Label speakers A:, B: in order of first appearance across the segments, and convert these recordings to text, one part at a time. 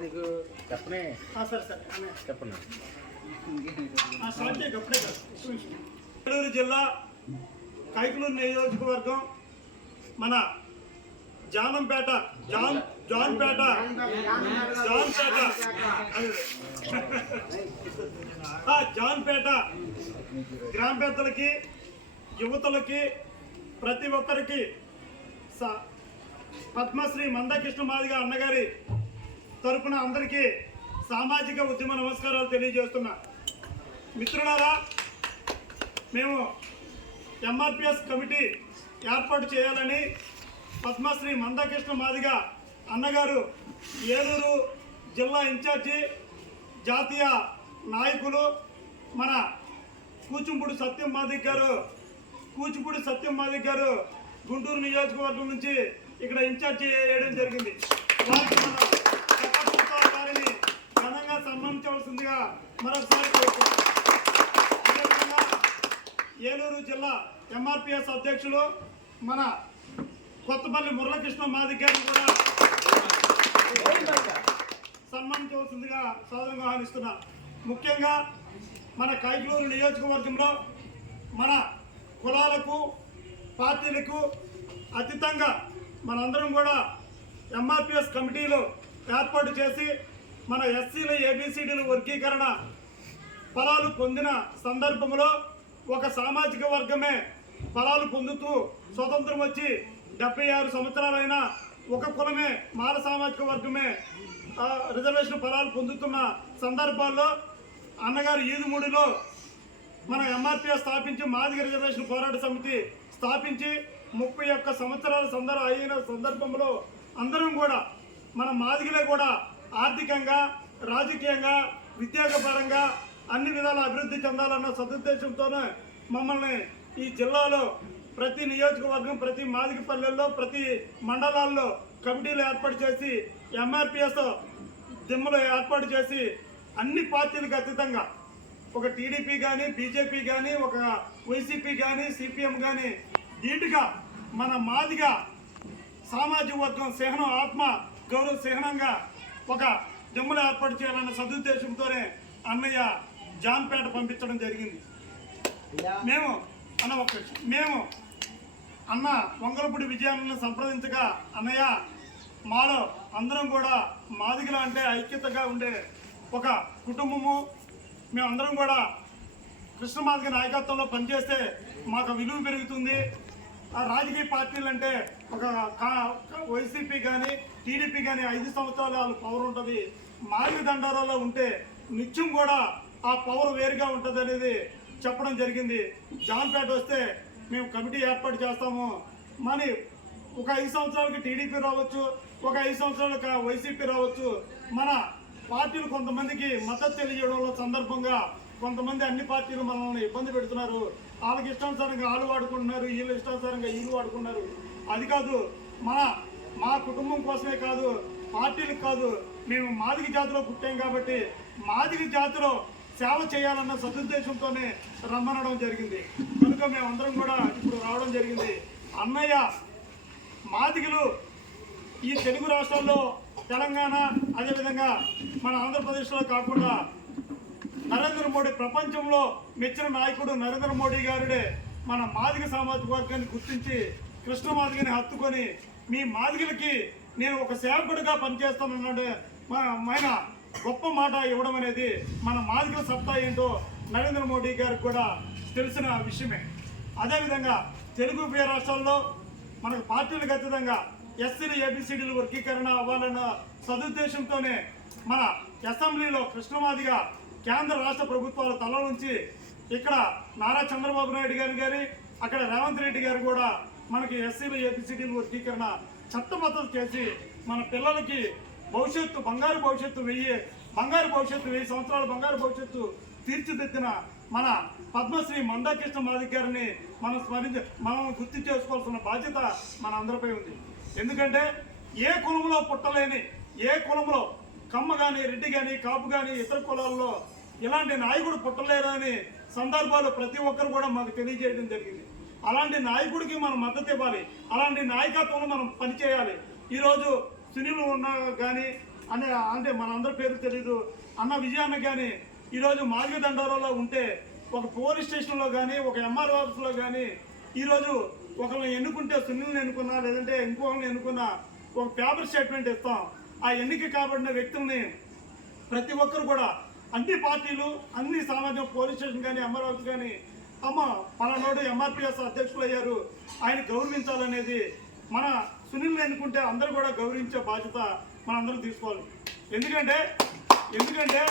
A: నీకు చెప్పనే? చెప్పండి
B: జిల్లా కైకులూరు నియోజకవర్గం మన జానంపేట జాన్ జాన్పేట జాన్పేట. ఆ, జాన్పేట గ్రామ పెద్దలకి యువతులకి ప్రతి ఒక్కరికి పద్మశ్రీ మందకృష్ణ మాదిగ అన్నగారి తరపున అందరికీ సామాజిక ఉద్యమ నమస్కారాలు తెలియజేస్తున్నా. మిత్రులారా మేము ఎంఆర్పిఎస్ కమిటీ ఏర్పాటు చేయాలని పద్మశ్రీ మందకృష్ణ మాదిగ అన్నగారు ఏలూరు జిల్లా ఇన్ఛార్జి జాతీయ నాయకులు మన కూచుంపూడి సత్యం మాదిక్ గారు కూచిపూడి సత్యం మాదిక్ గారు గుంటూరు నియోజకవర్గం నుంచి ఇక్కడ ఇన్ఛార్జి వేయడం జరిగింది వారికి మన చప్పట్లతో వారిని ఘనంగా సన్మానించవలసిందిగా మరొకసారి ఏలూరు జిల్లా ఎంఆర్పిఎస్ అధ్యక్షులు మన కొత్తపల్లి మురళకృష్ణ మాది గారిని కూడా సన్మానించవలసిందిగా సాధారణంగా ఆహ్వానిస్తున్నా. ముఖ్యంగా మన కైకలూరు నియోజకవర్గంలో మన కులాలకు పార్టీలకు అతీతంగా మనందరం కూడా ఎంఆర్పిఎస్ కమిటీలు ఏర్పాటు చేసి మన ఎస్సీల ఏబిసిడీల వర్గీకరణ ఫలాలు పొందిన సందర్భంలో ఒక సామాజిక వర్గమే ఫలాలు పొందుతూ స్వతంత్రం వచ్చి డెబ్బై ఆరు సంవత్సరాలైన ఒక కులమే మాల సామాజిక వర్గమే రిజర్వేషన్ ఫలాలు పొందుతున్న సందర్భాల్లో అన్నగారు ఈదుమూడిలో మన ఎంఆర్పీఎస్ స్థాపించి మాదిగ రిజర్వేషన్ పోరాట సమితి స్థాపించి ముప్పై ఒక్క సంవత్సరాల సందర్భ అయిన సందర్భంలో అందరం కూడా మన మాదిగలే కూడా ఆర్థికంగా రాజకీయంగా విద్యాపరంగా అన్ని విధాల అభివృద్ధి చెందాలన్న సదుద్దేశంతోనే మమ్మల్ని ఈ జిల్లాలో ప్రతి నియోజకవర్గం ప్రతి మాదిగ పల్లెల్లో ప్రతి మండలాల్లో కమిటీలు ఏర్పాటు చేసి ఎంఆర్పిఎస్ దిమ్మలు ఏర్పాటు చేసి అన్ని పార్టీలకు అతీతంగా ఒక టీడీపీ కానీ బీజేపీ కానీ ఒక వైసీపీ కానీ సిపిఎం కానీ ధీటుగా మన మాదిగా సామాజిక వర్గం సేహనం ఆత్మ గౌరవ సేహనంగా ఒక దిమ్మలు ఏర్పాటు చేయాలన్న సదుద్దేశంతోనే అన్నయ్య జాన్పేట పంపించడం జరిగింది. మేము అన్న నిమిషం. మేము అన్న వంగలపూడి విజయాలను సంప్రదించగా అన్నయ్య మాలో అందరం కూడా మాదిగల అంటే ఐక్యతగా ఉండే ఒక కుటుంబము. మేమందరం కూడా కృష్ణమాదిగ నాయకత్వంలో పనిచేస్తే మాకు విలువ పెరుగుతుంది. రాజకీయ పార్టీలు అంటే ఒక వైసీపీ కానీ టీడీపీ కానీ ఐదు సంవత్సరాలు వాళ్ళ పవర్ ఉంటుంది. మాదిగ దండారాలో ఉంటే నిత్యం కూడా ఆ పవర్ వేరుగా ఉంటుంది అనేది చెప్పడం జరిగింది. జాన్పేట వస్తే మేము కమిటీ ఏర్పాటు చేస్తాము. మరి ఒక ఐదు సంవత్సరాలకి టీడీపీ రావచ్చు ఒక ఐదు సంవత్సరాలకు వైసీపీ రావచ్చు. మన పార్టీలు కొంతమందికి మద్దతు తెలియజేయడంలో సందర్భంగా కొంతమంది అన్ని పార్టీలు మనల్ని ఇబ్బంది పెడుతున్నారు. వాళ్ళకి ఇష్టానుసారంగా వాళ్ళు వాడుకుంటున్నారు వీళ్ళు ఇష్టానుసారంగా వీళ్ళు వాడుకున్నారు అది కాదు మన మా కుటుంబం కోసమే కాదు పార్టీలకు కాదు మేము మాదిక జాతిలో పుట్టాం కాబట్టి మాదిక జాతిలో సేవ చేయాలన్న సదుద్దేశంతోనే రమ్మనడం జరిగింది. కనుక మేమందరం కూడా ఇప్పుడు రావడం జరిగింది. అన్నయ్య మాదికలు ఈ తెలుగు రాష్ట్రాల్లో తెలంగాణ అదేవిధంగా మన ఆంధ్రప్రదేశ్లో కాకుండా నరేంద్ర మోడీ ప్రపంచంలో మెచ్చిన నాయకుడు నరేంద్ర మోడీ గారుడే మన మాదిగ సామాజిక వర్గాన్ని గుర్తించి కృష్ణ మాదిగని హత్తుకొని మీ మాదిగలకి నేను ఒక సేవకుడిగా పనిచేస్తానన్నాడు ఆయన గొప్ప మాట ఇవ్వడం అనేది మన మాదిగల సత్తా ఏంటో నరేంద్ర మోడీ గారికి కూడా తెలిసిన విషయమే. అదేవిధంగా తెలుగు ఉభయ రాష్ట్రాల్లో మనకు పార్టీలకు అతీతంగా ఎస్సీలు ఏబిసిడీలు వర్గీకరణ అవ్వాలన్న సదుద్దేశంతోనే మన అసెంబ్లీలో కృష్ణమాదిగా కేంద్ర రాష్ట్ర ప్రభుత్వాల తల నుంచి ఇక్కడ నారా చంద్రబాబు నాయుడు గారు గారి అక్కడ రేవంత్ రెడ్డి గారు కూడా మనకి ఎస్సీలు ఏబిసిడీలు వర్గీకరణ చట్టబద్ధత చేసి మన పిల్లలకి భవిష్యత్తు బంగారు భవిష్యత్తు వెయ్యి బంగారు భవిష్యత్తు వెయ్యి సంవత్సరాల బంగారు భవిష్యత్తు తీర్చిదిద్దిన మన పద్మశ్రీ మందాకృష్ణ మాదిక్ గారిని మనం స్మరించ మనం గుర్తు చేసుకోవాల్సిన బాధ్యత మన అందరిపై ఉంది. ఎందుకంటే ఏ కులంలో పుట్టలేని ఏ కులంలో కమ్మ కానీ రెడ్డి కానీ కాపు కానీ ఇతర కులాల్లో ఇలాంటి నాయకుడు పుట్టలేదని సందర్భాలు ప్రతి ఒక్కరు కూడా మాకు తెలియజేయడం జరిగింది. అలాంటి నాయకుడికి మనం మద్దతు ఇవ్వాలి. అలాంటి నాయకత్వంలో మనం పనిచేయాలి. ఈరోజు సునీల్ ఉన్నా కానీ అనే అంటే మన అందరి పేరు తెలీదు. అన్న విజయాన్ని కానీ ఈరోజు మాదిగ ఉంటే ఒక పోలీస్ స్టేషన్లో కానీ ఒక ఎంఆర్ఓ ఆఫీస్లో కానీ ఈరోజు ఒకరిని ఎన్నుకుంటే సునీల్ని ఎన్నుకున్నా లేదంటే ఇంకొకరిని ఎన్నుకున్నా ఒక పేపర్ స్టేట్మెంట్ ఇస్తాం. ఆ ఎన్నిక కాబడిన వ్యక్తుల్ని ప్రతి ఒక్కరు కూడా అన్ని పార్టీలు అన్ని సామాజిక పోలీస్ స్టేషన్ కానీ అమరావతి కానీ అమ్మ పలానోడు ఎంఆర్పిఎస్ అధ్యక్షులు అయ్యారు ఆయన గౌరవించాలనేది మన సునీల్ని ఎన్నుకుంటే అందరూ కూడా గౌరవించే బాధ్యత మనందరం తీసుకోవాలి. ఎందుకంటే ఎందుకంటే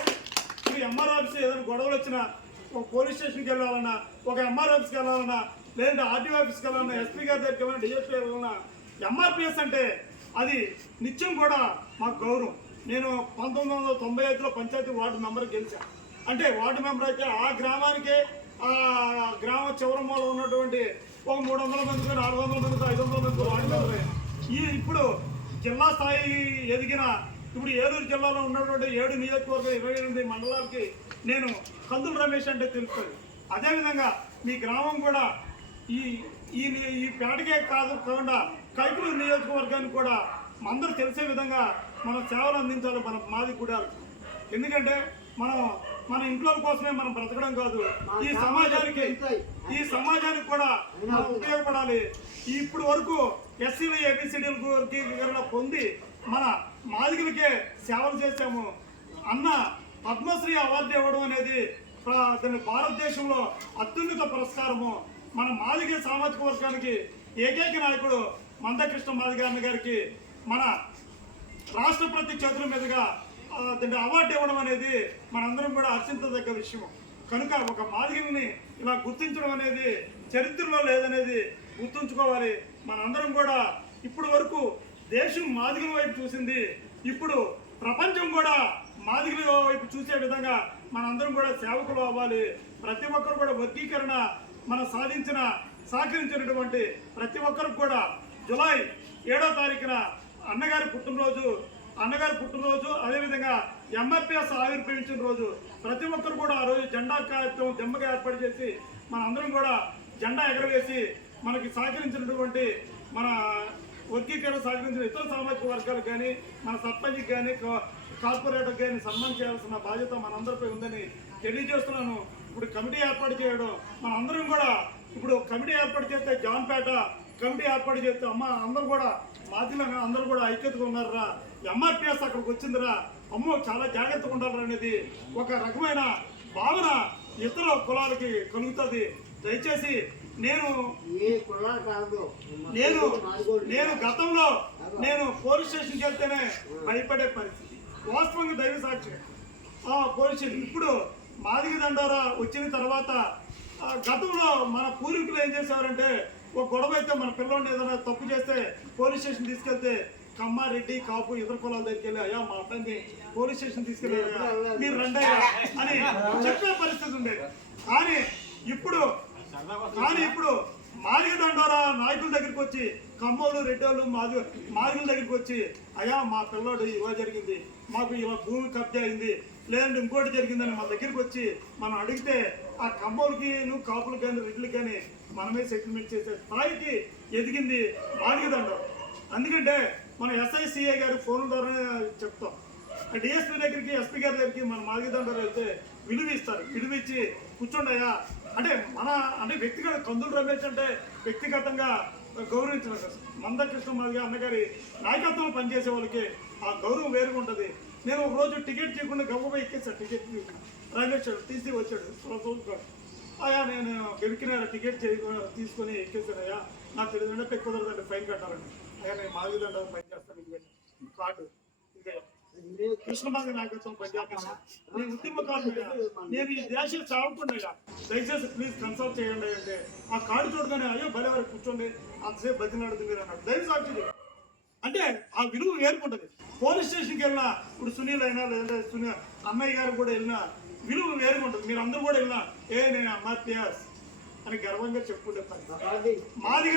B: ఇప్పుడు ఎంఆర్ ఆఫీస్ ఏదైనా గొడవలు వచ్చినా ఒక పోలీస్ స్టేషన్కి వెళ్ళాలన్నా ఒక ఎంఆర్ ఆఫీస్కి వెళ్ళాలన్నా లేదంటే ఆర్టీఓ ఆఫీస్కి వెళ్ళాలన్నా ఎస్పీ గారి దగ్గరికి వెళ్ళాలన్నా డిఎస్పీ వెళ్ళాలన్నా ఎంఆర్పిఎస్ అంటే అది నిత్యం కూడా మాకు గౌరవం. నేను పంతొమ్మిది వందల తొంభై ఐదులో పంచాయతీ వార్డు మెంబర్ గెలిచాను అంటే వార్డు మెంబర్ అయితే ఆ గ్రామానికి ఆ గ్రామ చివర ఉన్నటువంటి ఒక మూడు వందల మందికి నాలుగు వందల మందికి ఐదు వందల మందికి వార్డు మెంబర్. ఈ ఇప్పుడు జిల్లా స్థాయి ఎదిగిన ఇప్పుడు ఏలూరు జిల్లాలో ఉన్నటువంటి ఏడు నియోజకవర్గం ఇరవై ఎనిమిది మండలాలకి నేను కందులు రమేష్ అంటే తెలుస్తుంది అదేవిధంగా మీ గ్రామం కూడా ఈ ఈ ఈ పేటకే కాదు కాకుండా కైకలూరు నియోజకవర్గానికి కూడా అందరూ తెలిసే విధంగా మనం సేవలు అందించాలి మన మాది కూడా. ఎందుకంటే మనం మన ఇంట్లో కోసమే మనం బ్రతకడం కాదు. ఈ సమాజానికి ఈ సమాజానికి కూడా మనం ఉపయోగపడాలి. ఇప్పుడు వరకు ఎస్సీలు ఏబిసిడీలు పొంది మన మాదిగలకే సేవలు చేశాము. అన్న పద్మశ్రీ అవార్డు ఇవ్వడం అనేది భారతదేశంలో అత్యున్నత పురస్కారము. మన మాదిగ సామాజిక వర్గానికి ఏకైక నాయకుడు మందకృష్ణ మాదిగ అన్న గారికి మన రాష్ట్రపతి చేతుల మీదుగా దాన్ని అవార్డు ఇవ్వడం అనేది మనందరం కూడా హర్షించదగ్గ విషయం. కనుక ఒక మాదిరిని ఇలా గుర్తించడం అనేది చరిత్రలో లేదనేది గుర్తుంచుకోవాలి. మనందరం కూడా ఇప్పటి వరకు దేశం మాదిగల వైపు చూసింది. ఇప్పుడు ప్రపంచం కూడా మాదిగల వైపు చూసే విధంగా మనందరం కూడా సేవకులు అవ్వాలి. ప్రతి ఒక్కరు కూడా వర్గీకరణ మనం సాధించిన సహకరించినటువంటి ప్రతి ఒక్కరికి కూడా జులై ఏడో తారీఖున అన్నగారి పుట్టినరోజు అన్నగారి పుట్టినరోజు అదేవిధంగా ఎంఆర్పిఎస్ ఆవిర్భవించిన రోజు. ప్రతి ఒక్కరు కూడా ఆ రోజు జెండా కార్యక్రమం దిమ్మగా ఏర్పాటు చేసి మన అందరం కూడా జెండా ఎగరవేసి మనకి సహకరించినటువంటి మన వర్గీకరణ సహకరించిన ఇతర సామాజిక వర్గాలకు కానీ మన సర్పంచ్కి కానీ కార్పొరేటర్కి కానీ సన్మానం చేయాల్సిన బాధ్యత మనందరిపై ఉందని తెలియజేస్తున్నాను. ఇప్పుడు కమిటీ ఏర్పాటు చేయడం మనందరం కూడా ఇప్పుడు కమిటీ ఏర్పాటు చేస్తే జాన్పేట కమిటీ ఏర్పాటు చేస్తే అమ్మ అందరూ కూడా మాధ్యమంగా అందరూ కూడా ఐక్యతగా ఉన్నారా ఎంఆర్పిఎస్ అక్కడికి వచ్చిందిరా. అమ్మో చాలా జాగ్రత్తగా ఉండాలి అనేది ఒక రకమైన భావన ఇతర కులాలకి కలుగుతుంది. దయచేసి నేను నేను నేను గతంలో నేను పోలీస్ స్టేషన్కి వెళ్తేనే భయపడే పరిస్థితి. వాస్తవంగా దైవ సాక్షి. ఆ పోలీస్ స్టేషన్ ఇప్పుడు మాదిగ దండోరా వచ్చిన తర్వాత గతంలో మన పూర్వీకులు ఏం చేసేవారంటే ఒక గొడవ అయితే మన పిల్లోడిని ఏదైనా తప్పు చేస్తే పోలీస్ స్టేషన్ తీసుకెళ్తే కమ్మారెడ్డి కాపు ఇతర కులాల దగ్గరికి వెళ్ళి అయ్యా మా అబ్బాయిని పోలీస్ స్టేషన్ తీసుకెళ్ళి మీరు రండయ్యా అని చెప్పే పరిస్థితి ఉండేది. కానీ ఇప్పుడు కానీ ఇప్పుడు మాదిగ నాయకుల దగ్గరికి వచ్చి కమ్మోళ్ళు రెడ్డోళ్ళు మాది మాదిగల దగ్గరికి వచ్చి అయ్యా మా పిల్లోడు ఇలా జరిగింది మాకు ఇలా భూమి కబ్జా అయింది లేదంటే ఇంకోటి జరిగిందని మా దగ్గరికి వచ్చి మనం అడిగితే ఆ కమ్మోళ్ళకి నువ్వు కాపులకు కానీ రెడ్లకు కానీ మనమే సెటిల్మెంట్ చేసే స్థాయికి ఎదిగింది మాదిగ ఎందుకంటే అందుకంటే మన ఎస్ఐసిఐ గారి ఫోన్ ద్వారానే చెప్తాం. డిఎస్పీ దగ్గరికి ఎస్పీ గారి దగ్గరికి మన మార్గదండలు వెళ్తే విలువ ఇస్తారు. విలువ ఇచ్చి అంటే మన అంటే వ్యక్తిగత కందులు రమేష్ అంటే వ్యక్తిగతంగా గౌరవించడం కదా మందకృష్ణ మాదిగా అన్నగారి నాయకత్వం పనిచేసే వాళ్ళకి ఆ గౌరవం వేరుగా ఉంటుంది. నేను ఒక రోజు టికెట్ చేయకుండా గవ్వగా ఎక్కేసాను టికెట్ రమేష్ తీసి వచ్చాడు. అయ్యా నేను గెలికిన టికెట్ చేయకుండా తీసుకొని ఎక్కేసానయ్యా నాకు తెలియదంటే పెక్కు కుదరదండి ఫైన్ కట్టాలండి. అయ్యా నేను మాదిదండ పని చేస్తాను ఇది కార్డు. ఇదే కృష్ణమార్గ నాయకత్వం పనిచేస్తాను నేను ఉద్యమకారుడుగా నేను ఈ దేశం చావకుండా దయచేసి ప్లీజ్ కన్సల్ట్ చేయండి అంటే. ఆ కార్డు చూడగానే అయ్యో భలే వారు కూర్చోండి. అంతసేపు బతిలాడుతుంది మీరు అన్నాడు. దైవ అంటే ఆ విలువ వేరుకుంటది. పోలీస్ స్టేషన్కి వెళ్ళినా ఇప్పుడు సునీల్ అయినా లేదంటే సునీల్ అన్నయ్య గారు కూడా వెళ్ళినా విలువ వేరుకుంటుంది. మీరు అందరూ కూడా వెళ్ళినా ఏ నేను అమ్మార్పియాస్ అని గర్వంగా చెప్పుకుంటే మాదిగ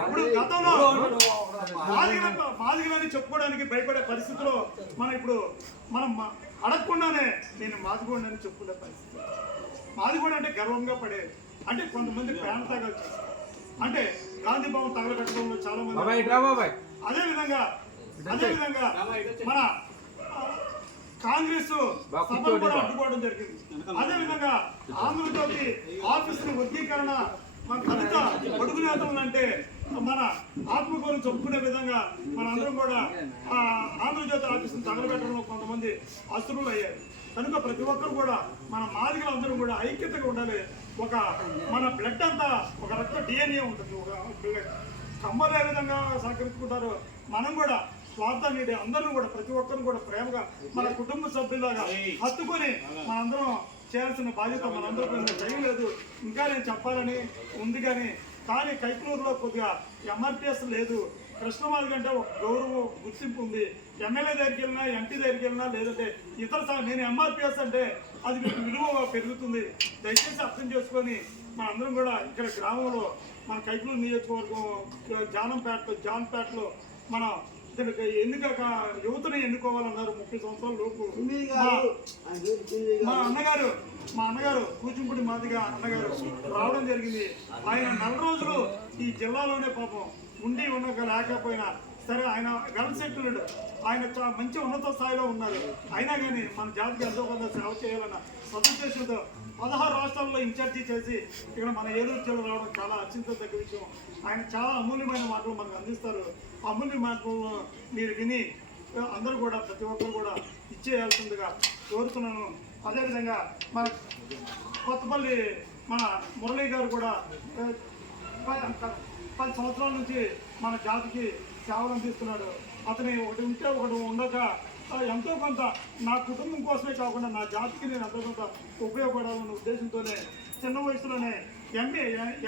B: ఇప్పుడు గతంలో మాదిగ మాదిగలని చెప్పుకోవడానికి భయపడే పరిస్థితిలో మనం ఇప్పుడు మనం అడగకుండానే నేను మాదిగోండి అని చెప్పుకునే పరిస్థితి. మాదిగోడు అంటే గర్వంగా పడేది. అంటే కొంతమంది ప్రాణ త్యాగాలు చేస్తారు. అంటే గాంధీ భవన్ తగలబెట్టడంలో చాలా మంది అదే విధంగా అదే విధంగా మన కాంగ్రెస్ కూడా అడ్డుకోవడం జరిగింది. అదే విధంగా ఆంధ్రజ్యోతి ఆఫీసుల వర్గీకరణ మన దళిత అంటే మన ఆత్మగౌరవం చెప్పుకునే విధంగా మన అందరం కూడా ఆ ఆంధ్రజ్యోతి ఆఫీసును తగలబెట్టడంలో కొంతమంది అసురులు అయ్యారు. కనుక ప్రతి ఒక్కరు కూడా మన మాదిగలు అందరూ కూడా ఐక్యతగా ఉండాలి. ఒక మన బ్లడ్ అంతా ఒక రక్త డిఎన్ఏ ఉంటుంది. ఒక కమ్మలు ఏ విధంగా సహకరించుకుంటారో మనం కూడా స్వార్థాన్ని అందరూ కూడా ప్రతి ఒక్కరు కూడా ప్రేమగా మన కుటుంబ సభ్యులాగా హత్తుకొని మనందరం చేయాల్సిన బాధ్యత మనందరూ ఉంది. ఇంకా నేను చెప్పాలని ఉంది కానీ కానీ కైకలూరులో కొద్దిగా ఎంఆర్పిఎస్ లేదు. కృష్ణమాది కంటే ఒక గౌరవం గుర్తింపు ఉంది. ఎమ్మెల్యే దగ్గరికి వెళ్ళినా ఎంపీ దగ్గరికి వెళ్ళినా లేదంటే ఇతర నేను ఎంఆర్పిఎస్ అంటే అది మీకు విలువ పెరుగుతుంది. దయచేసి అర్థం చేసుకొని మన అందరం కూడా ఇక్కడ గ్రామంలో మన కైకులూరు నియోజకవర్గం జానంపేట జాన్పేటలో మన ఎన్నిక యువతని ఎన్నుకోవాలన్నారు ముప్పై సంవత్సరాల లోపు. మా- అన్నగారు మా అన్నగారు కూచిపూడి మాదిగా అన్నగారు రావడం జరిగింది. ఆయన నెల రోజులు ఈ జిల్లాలోనే పాపం ఉండి ఉండక లేకపోయినా సరే ఆయన గన్ సెటిల్డ్. ఆయన మంచి ఉన్నత స్థాయిలో ఉన్నారు. అయినా కానీ మన జాతికి ఎంతో కొంత సేవ చేయాలన్న సదుద్దేశంతో పదహారు రాష్ట్రాల్లో ఇన్ఛార్జి చేసి ఇక్కడ మన ఏలూరు జిల్లా రావడం చాలా అత్యంతదగ్గ విషయం. ఆయన చాలా అమూల్యమైన మాటలు మనకు అందిస్తారు. అమూల్య మాటలు మీరు విని అందరూ కూడా ప్రతి ఒక్కరు కూడా ఇచ్చేయాల్సిందిగా కోరుతున్నాను. అదేవిధంగా మన కొత్తపల్లి మన మురళీ గారు కూడా ప- పది సంవత్సరాల నుంచి మన జాతికి సేవలు అందిస్తున్నాడు. అతని ఒకటి ఉంటే ఒకటి ఉండక ఎంతో కొంత నా కుటుంబం కోసమే కాకుండా నా జాతికి నేను ఎంతో కొంత ఉపయోగపడాలన్న ఉద్దేశంతోనే చిన్న వయసులోనే ఎంఏ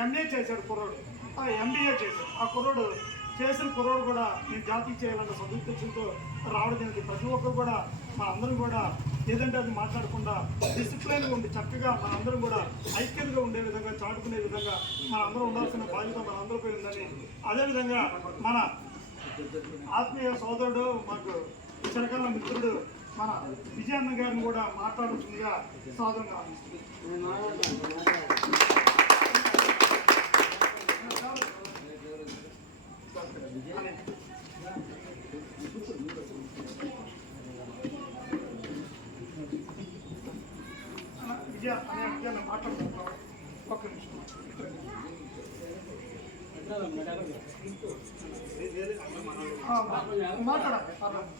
B: ఎంఏ చేశాడు కుర్రోడు. ఆ ఎంబీఏ చేశాడు. ఆ కుర్రోడు చేసిన కుర్రోడు కూడా నేను జాతీయ చేయాలన్న సదుద్దేశంతో రావడం జరిగింది. ప్రతి ఒక్కరు కూడా మా అందరం కూడా ఏదంటే అది మాట్లాడకుండా డిసిప్లిన్గా ఉండి చక్కగా మన అందరం కూడా ఐక్యతగా ఉండే విధంగా చాటుకునే విధంగా మన అందరం ఉండాల్సిన బాధ్యత మన అందరిపై ఉందని అదేవిధంగా మన ఆత్మీయ సోదరుడు మాకు చిరకాల మిత్రుడు మన విజయన్న గారిని కూడా మాట్లాడుతుందిగా సాధనగా
A: నేను మాట్లాడతాను మాట్లాడతాను
B: విజయ అనే విజయన్న మాట్లాడుతున్నాం ఒక్క నిమిషం ఆ, మాట్లాడాలి మాట్లాడాలి.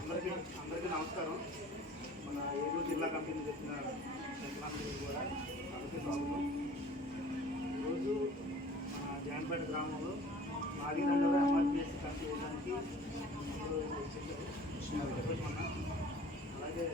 C: అందరికీ అందరికీ నమస్కారం మన ఏలూరు జిల్లా కమిటీ చెప్పిన రైతులందరికీ కూడా అందరికీ స్వాగతం ఈరోజు మన జాన్పేట గ్రామంలో మాది రెండవ ఎంఆర్పిఎస్ కమిటీ అలాగే